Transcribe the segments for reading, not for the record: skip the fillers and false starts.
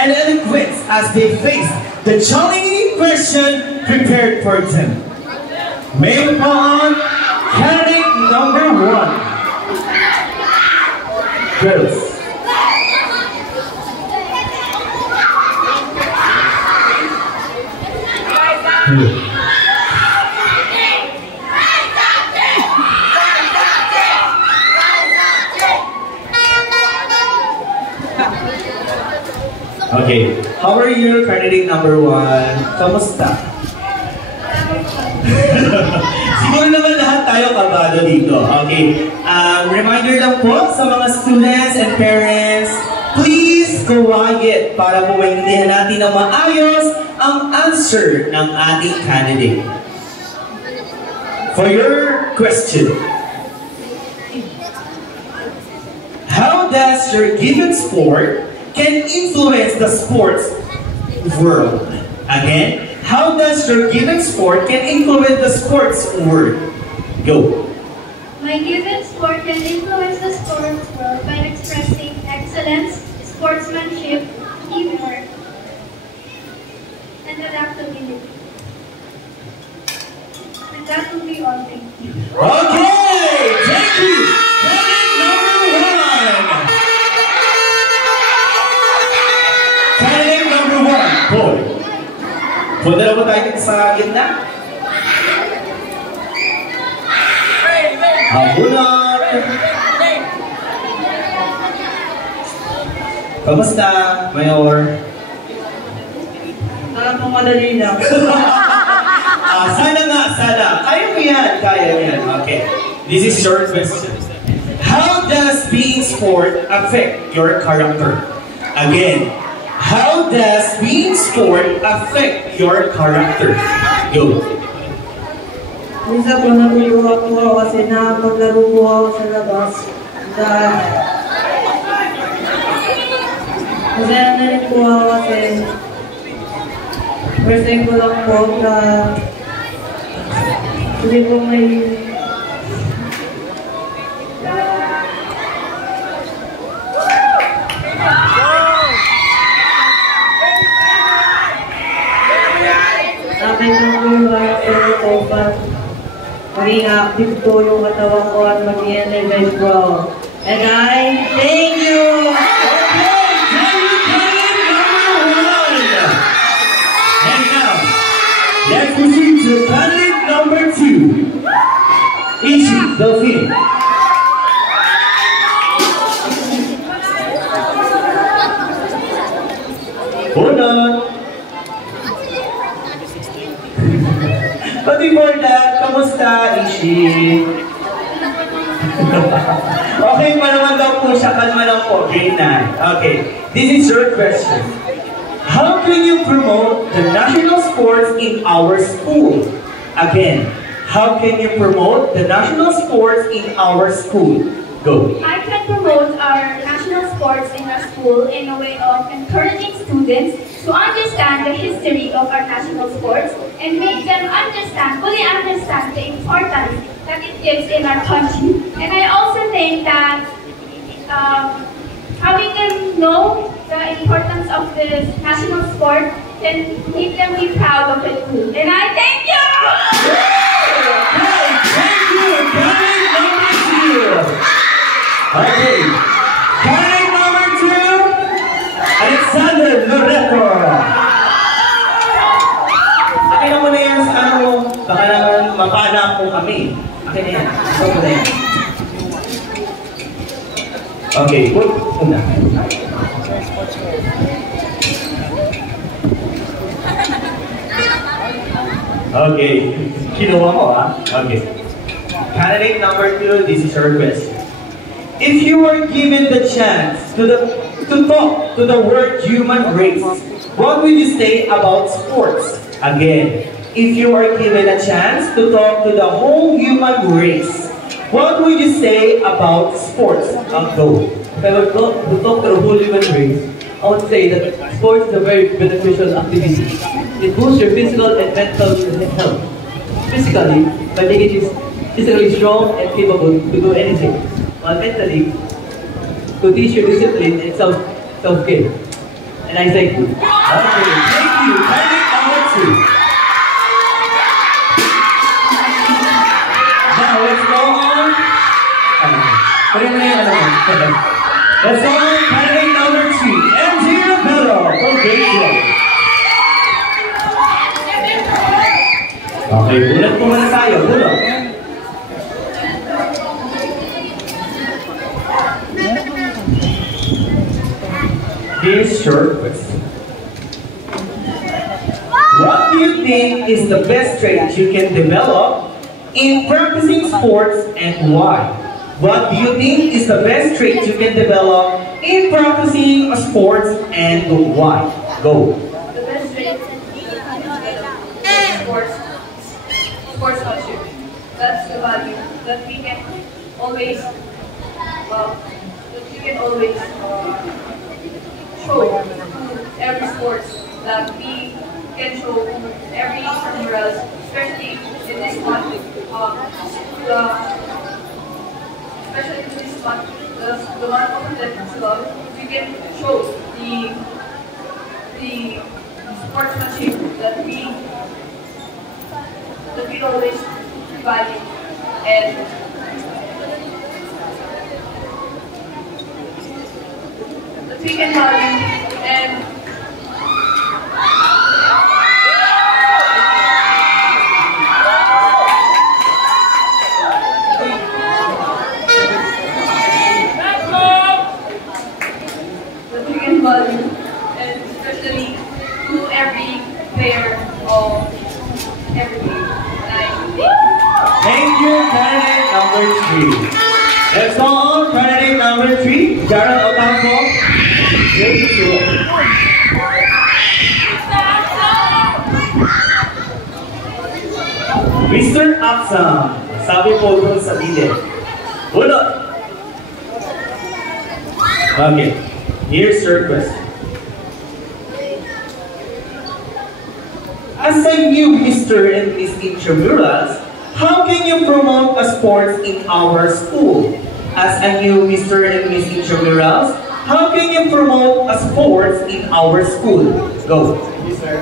and eloquence as they face the challenging question prepared for them. May we call on candidate number 1. Girls. Okay, how are you, candidate number 1? Kamusta? Siguro naman lahat tayo kabado dito. Okay, reminder lang po sa mga students and parents, please quiet para po maintindihan natin ng maayos ang answer ng ating candidate. For your question, how does your given sport can influence the sports world? Again, how does your given sport can influence the sports world? Go. My given sport can influence the sports world by expressing excellence, sportsmanship, teamwork, and adaptability. And that will be all. Thank you. Okay, thank you. Candidate number 1. Candidate number 1, boy. Punta na po tayo sa gitna. Habunan! Kamusta, Mayor? Parang pumadali lang. Sana nga, sana. Kaya mo yan, kaya mo yan. Okay. This is short question. How does being sport affect your character? Again, how does being sport affect your character? Go. Minsan po natulungan po ako kasi napaglaro po ako sa labas. Masaya na rin po ako kasi first time ko lang po na hindi po may sabi ko po maging active po yung katawan ko at maging energized po. And I thank you! Okay, candidate number 1. And now, let's proceed to candidate number 2. Ishi, Delphine. Hold on. But before that, kamusta, Ishi? Okay pa naman daw po siya, kalma lang po, grade 9. Okay, this is your question. How can you promote the national sports in our school? Again, how can you promote the national sports in our school? Go. I can promote our national sports in our school in a way of encouraging students to understand the history of our national sports and make them fully understand the importance that it gives in our country. And I also think that having them know the importance of this national sport can make them be proud of it too. And I thank you! Okay, thank you. Candidate number 2. Okay, candidate number 2, Alexander Loreto. Akin na muna yan sa ano, baka naman mapana po kami. Akin na yan, ito muna yan. Okay, put muna. Okay, kinuha mo ha? Okay. Candidate number 2, this is your question. If you were given the chance to talk to the word human race, what would you say about sports? Again, if you were given a chance to talk to the whole human race, what would you say about sports? Go. If I were to talk to the whole human race, I would say that sports is a very beneficial activity. It boosts your physical and mental health. Physically, by making you physically strong and capable to do anything. While mentally, to teach you discipline and self-care. And I thank you. Okay, thank you. Candidate number 2. Now, let's go on. Let's go on. Candidate number 3. MJ Rebello from grade 12. Okay, bulat po muna tayo. Bulat. Here's short question. What do you think is the best trait you can develop in practicing sports and why? What do you think is the best trait you can develop in practicing sports and why? Go. The best trait sports culture. That's the value that we can always, show to every sports that we can show to every intramurals, especially in this month. Especially in this month, the month of athletics love, we can show the sportsmanship that we always value and that we can value and especially to every player of every game. Thank you, candidate number 3. Let's go on, candidate number 3, Jared Ocampo. Grade 2. Mr. Aksam, sabi po dun sa bide. Bulot. Okay, here's your question. As a new Mr. and Miss Intramurals, how can you promote a sports in our school? As a new Mr. and Miss Intramurals, how can you promote a sports in our school? Go. Yes, sir.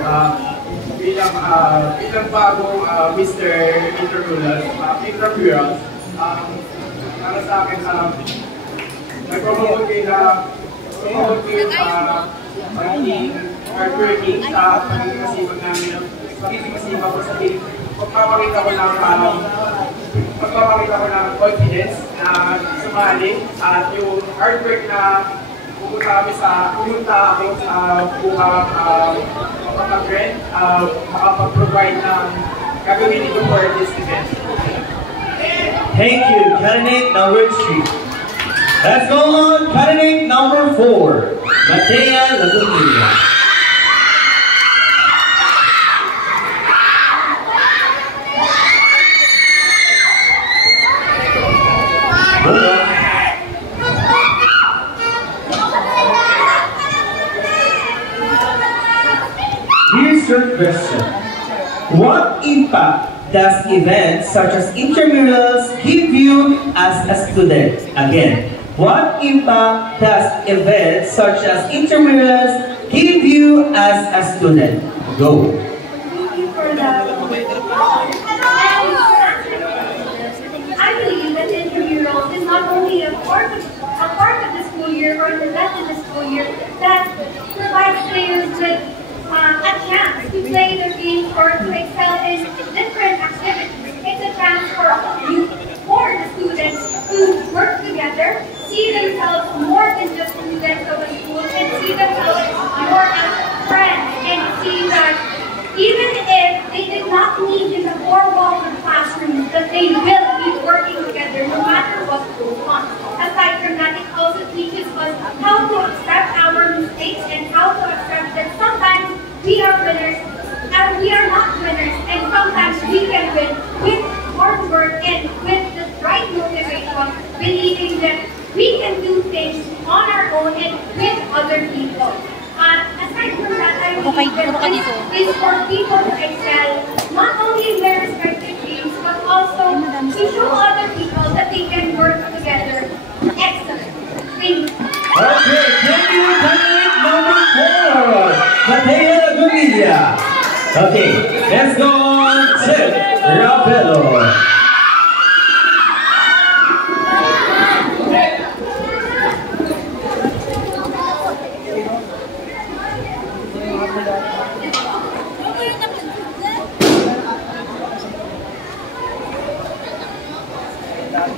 Bilang bagong Mr. Intramurals, para sa akin, nag-promote kayo pagiging hardworking sa pagiging masipag namin. Pagiging masipag ko sa team. Pagpapakita ko ng confidence na sumali at yung hard work na pumunta ako sa buong makapag-trend, makapag-provide ng gagawin ito for this event. Thank you, candidate number 3. Let's go on, candidate number 4, Matea Lagunilla. Here's your question. What impact does events such as intramurals give you as a student? Again, what impact does events such as intramurals give you as a student? Go. Thank you for that. I believe that intramurals is not only a part of the school year or an event in the school year that provides players with a chance to play their game or to excel in different activities. It's a chance for the students to work together, see themselves more than just students of a school, and see themselves more as friends, and see that even if they did not meet in the four walls of classrooms, that they will be working together no matter what goes on. Aside from that, it also teaches us how to accept our mistakes and how to accept that sometimes we are winners and we are not winners, and sometimes we can win with hard work and with the right motivation, believing that we can do things on our own and with other people. Aside from that, I believe that this is for people to excel not only in their respective teams but also to show other people that they can work together. Excellent. Thank you. Okay, thank you, candidate number number 4, Mateo Lagunia. Okay, let's go on to Rapelo.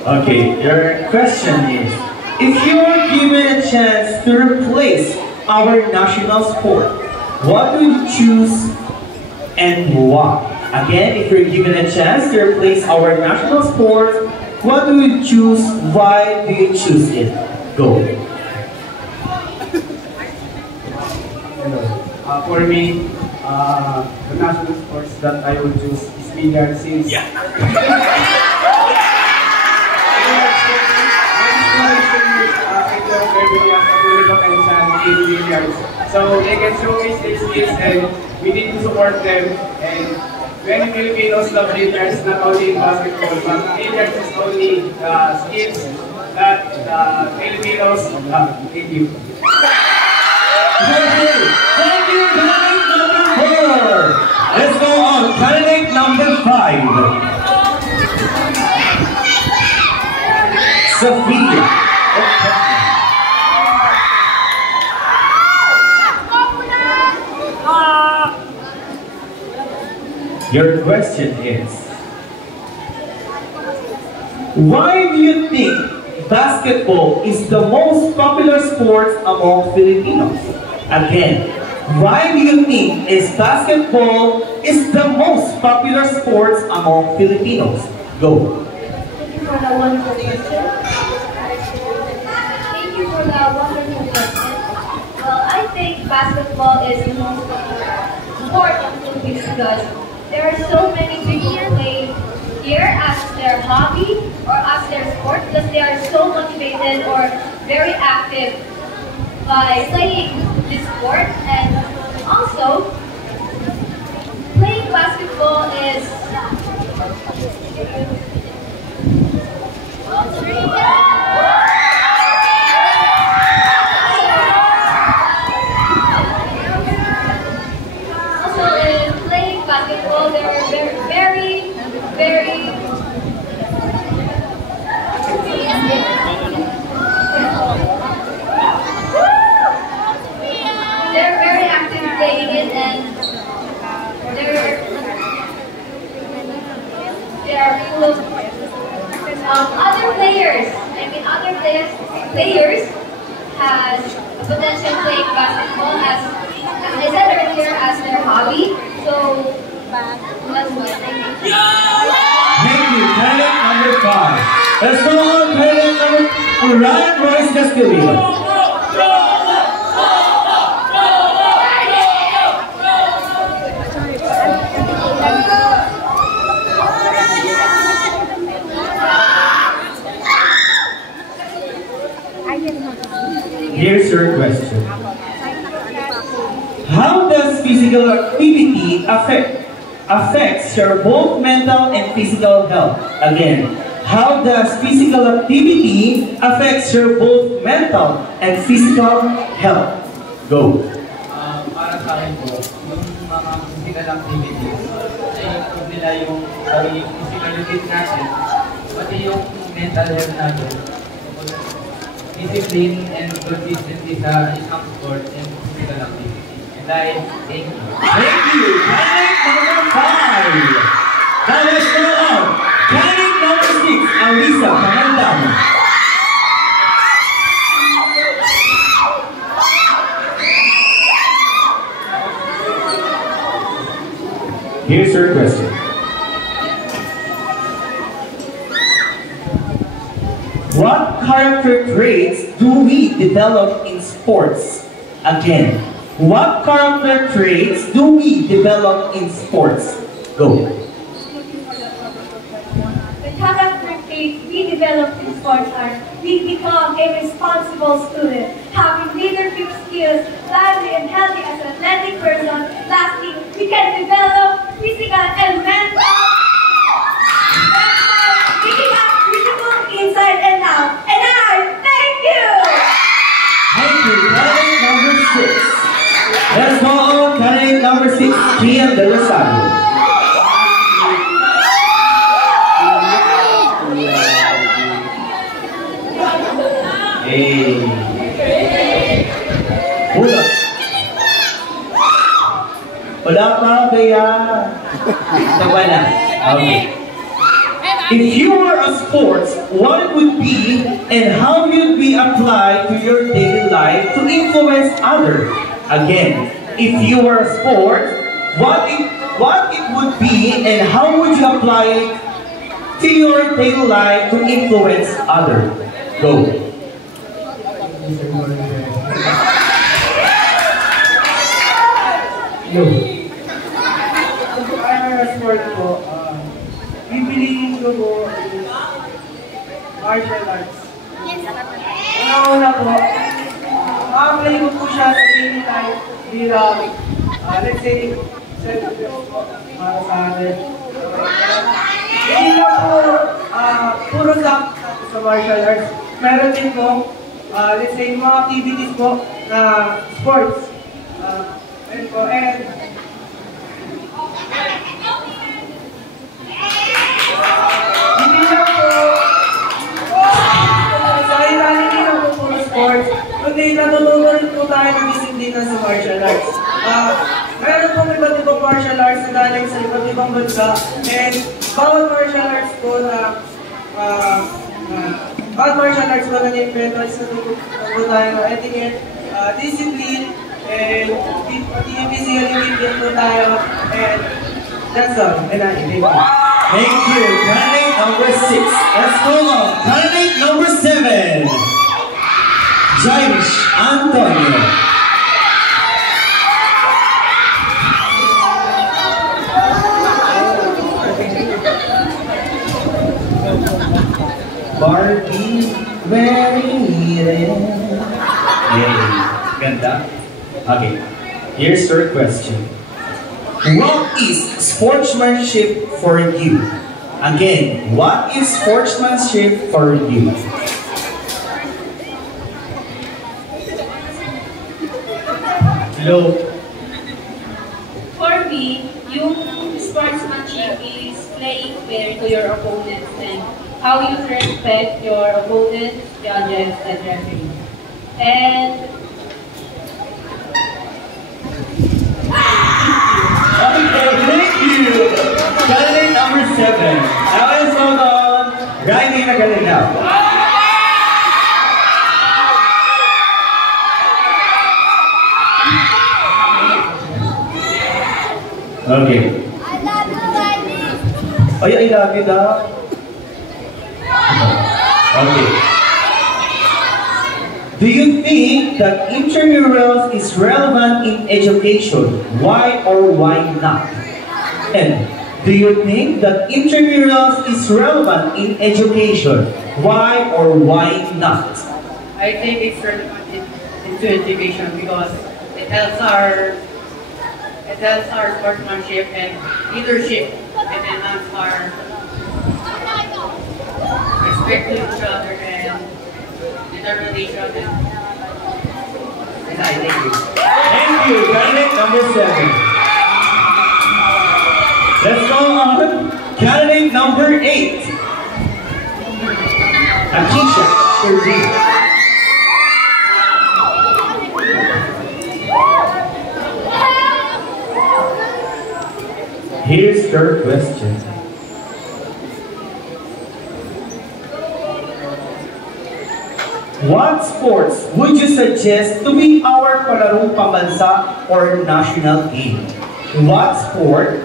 Okay, your question is, if you were given a chance to replace our national sport, what would you choose and why? Again, if you're given a chance to replace our national sport, what do you choose? Why do you choose it? Go. For me, the national sports that I would choose is billiard since so they can showcase their skills and we need to support them. And many Filipinos love billiards, not only in basketball, but billiards is only skills that Filipinos love. Thank you. Thank you, candidate number 4. Let's go on, candidate number 5. Sophia. Your question is, why do you think basketball is the most popular sport among Filipinos? Again, why do you think basketball is the most popular sport among Filipinos? Go. Thank you for the wonderful question. Thank you for the wonderful question. Well, I think basketball is the most popular sport in the Philippines because there are so many people who play here as their hobby or as their sport because they are so motivated or very active by playing this sport. And also, playing basketball is basketball, there are very they're very active playing it, and they are full of other players. I mean, other players has potential playing basketball as I said earlier as their hobby. So that's what I think. Thank you, candidate number 5. Let's go on, candidate number Ryan Royce Castillo. Here's your question. How does physical activity affects your both mental and physical health? Again, how does physical activity affects your both mental and physical health? Go. Para sa akin po, yung mga physical activities, ay improve nila yung physicality natin, pati yung mental health natin. Discipline and consistency sa isang sport and physical activity. Thank you. Thank you. Candidate number 5. Now let's go on. Candidate number 6, Alisa Panandamo. Here's your question. What character traits do we develop in sports? Again, what character traits do we develop in sports? Go. The character traits we develop in sports are we become a responsible student, having leadership skills, lively and healthy as an athletic person. Lastly, we can develop physical and mental inside and out. And I thank you! Thank you. Candidate number 6. number 6, Kian Del Rosario. Hey. Wala. Wala pa, kaya. Tawa na. Okay. If you were a sports, what it would be and how you'd be applied to your daily life to influence others. Again, if you were a sport, what it would be and how would you apply it to your daily life to influence others. Go. Yo. Para sport po, pipiliin ko po is martial arts. Una po, ma-apply ko po siya sa daily life bilang, let's say, self-defense po para sa atin. Hindi na po puro sa martial arts. Meron din po, let's say, mga activities po na sports. And hindi lang po sa ilalim din lang po puro sports, kundi natutunan rin po tayo ng disiplina sa martial arts. Meron po iba't ibang martial arts na galing sa iba't ibang bansa, and bawat martial arts po na bawat martial arts po na na-invento is natutunan po tayo ng etiquette, discipline, and physically fit po tayo, and that's all. And thank you. Thank you. Candidate number 6. Let's go on. Candidate number 7. Jaimish Antonio. Barbie, very needed. Yay. Ganda. Okay. Here's your question. What is sportsmanship for you? Again, what is sportsmanship for you? Hello. For me, yung sportsmanship is playing fair to your opponents and how you respect your opponents, judges, and referees. And Okay, thank you. Candidate number 7. Now let's hold on. Riley na galing now. Okay. I love you, Riley. Ay, I love you daw. Okay. Do you think that intramurals is relevant in education? Why or why not? And do you think that intramurals is relevant in education? Why or why not? I think it's relevant into education because it helps our sportsmanship and leadership. It enhances our respect to each other and determination. And I thank you. Thank you. Candidate number 7. Let's go on. Candidate number 8. Akisha Irving. Here's your question. What sports would you suggest to be our palarong pambansa or national game? What sport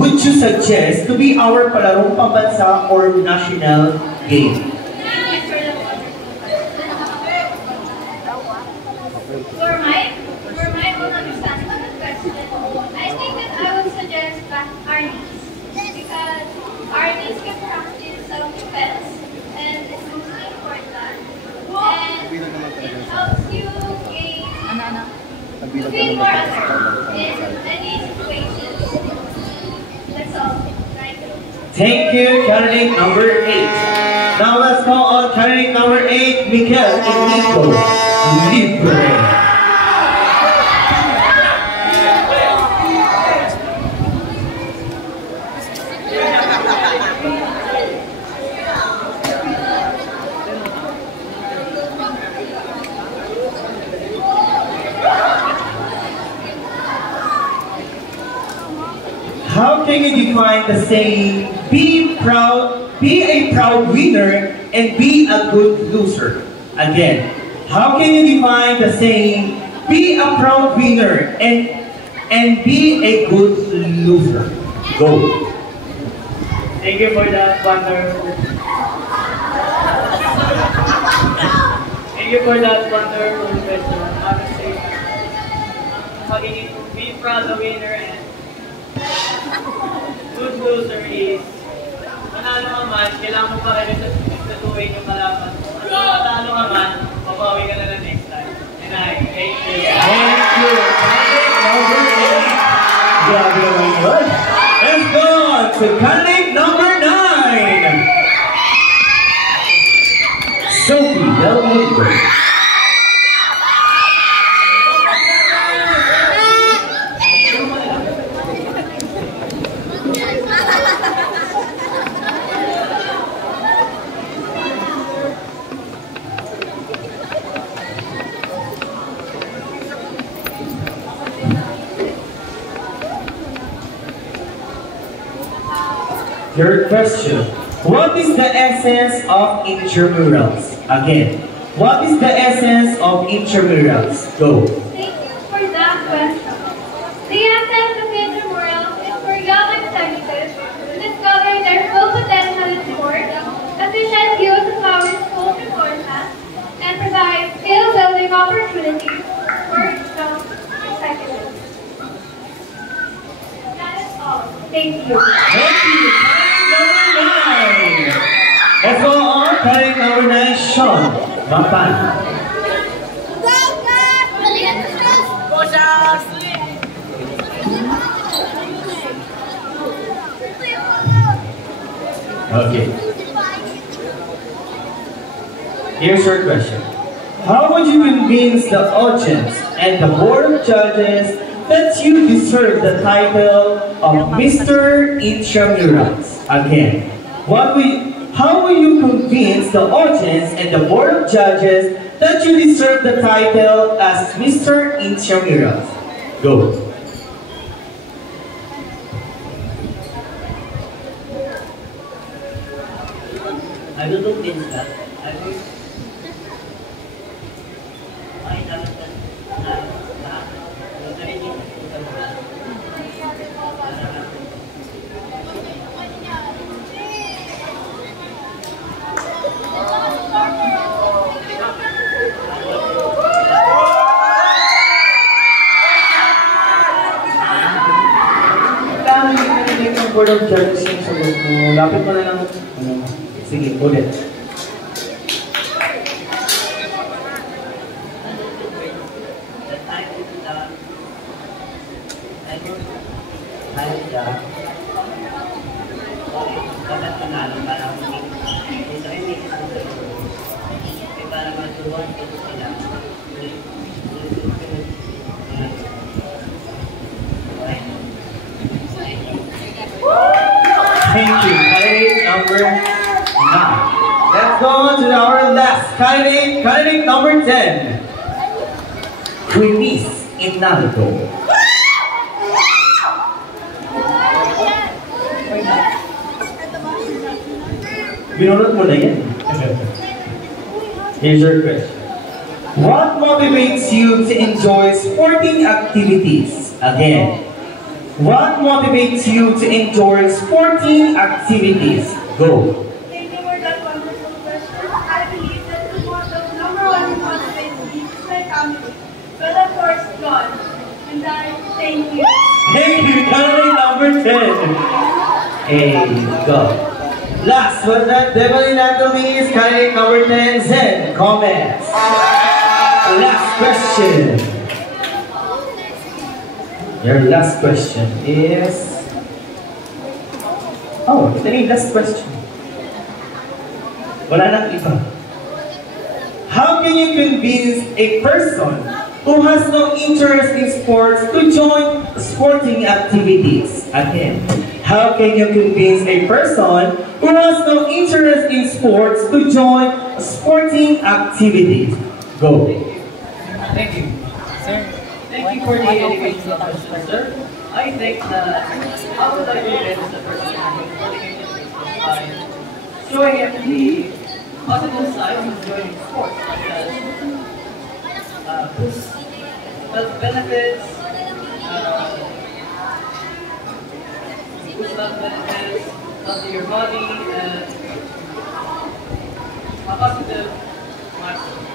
would you suggest to be our palarong pambansa or national game? For my own understanding of the question, I think that I would suggest armies, because armies can practice self-defense and it's mostly important, and it helps you gain to feel more alert in any situations. That's all. Thank you. Thank you, candidate number 8. Now let's call on candidate number 8, Miguel Enrico Libre. can you define the saying, be a proud winner and be a good loser? Again, how can you define the saying, be a proud winner and be a good loser? Go. Thank you for that wonderful. Thank you for that wonderful question. I would say, how can you be proud of winner and good loser is, manalo ka man, kailangan mo pa rin sa tuwing yung kalaban. Kung matalo ka man, mabawi ka na ng next time. And I thank you. Thank you. Grabe naman yun. Let's go on to candidate number 9. Sophie Del Mundo. Your question. What is the essence of intramurals? Again, what is the essence of intramurals? Go. Thank you for that question. The essence of intramurals is for young executives to discover their full potential in sport, efficient use of our school resources, and provide skill-building opportunities for young executives. That is all. Thank you. Thank you. Number 9. Let's go on. Candidate number 9, Sean Mapan. Okay. Here's your question. How would you convince the audience and the board of judges that you deserve the title of Mr. Intramurals? Again, how will you convince the audience and the board of judges that you deserve the title as Mr. Intramurals? Go. I will convince that. I will find out that yung board of judges yung sagot mo. Lapit mo na lang. Sige, ulit. Thank you. Candidate number 9. Let's go on to our last candidate. Candidate number 10. Queenies Inaldo. Binunod mo na yan. Here's your question. What motivates you to enjoy sporting activities? Again. What motivates you to enjoy sporting activities? Go. Thank you for that wonderful question. I believe that the number one motivates me is my family. But of course, God. And I thank you. Thank you, candidate number 10. Hey, go. Last but not definitely not the least, candidate number 10, Zen Comments. Last question. Your last question is... Oh, ito na yung last question. Wala nang iba. How can you convince a person who has no interest in sports to join sporting activities? Again, how can you convince a person who has no interest in sports to join sporting activities? Go. Thank you. Sir, thank you for the educational question, sir, I think that how would I prevent the person by showing him the positive sides of joining sports, such as boost health benefits, boost health benefits, healthy your body, and a positive mindset.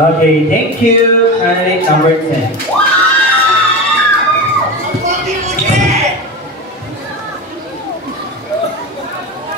Okay, thank you. Candidate number 10.